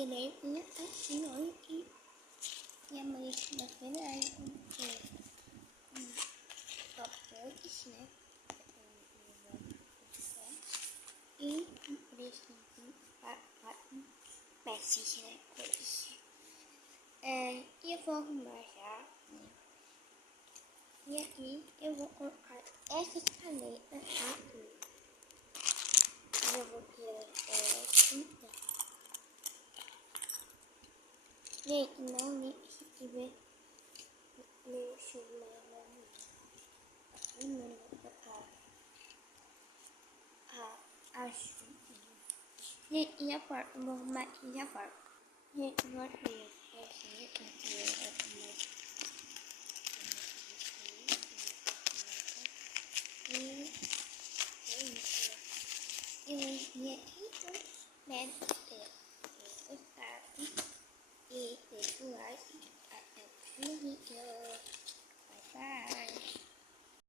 querer uma senhora e minha mãe na feira aí papel né e preciso para peças né coisas e eu vou arrumar já e aqui eu vou colocar essas canetas aqui eu vou tirar assim gente não nem se tiver meu celular não botar acho e a parte vou arrumar aqui a parte gente não tem assim e aqui né e deixo like até o vídeo